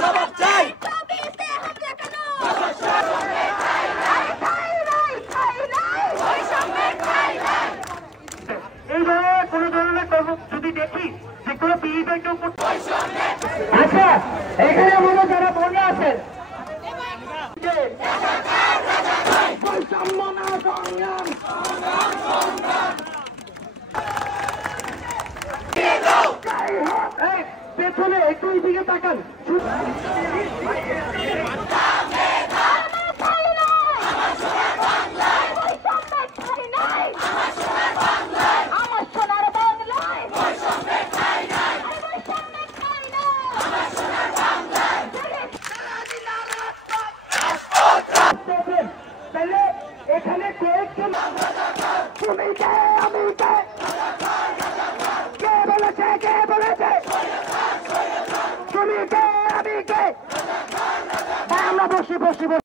জবাব চাই। এইভাবে কোন ধরনের যদি দেখি যে কোনো পিইটাকে আচ্ছা এখানে আমাদের যারা বোনরা আছেন পেছনে একটু দিকে তাকান। তাহলে এখানে কয়েকজন তুমি কে আমি কে বলেছে তুমি কে আমি কে আমরা বসি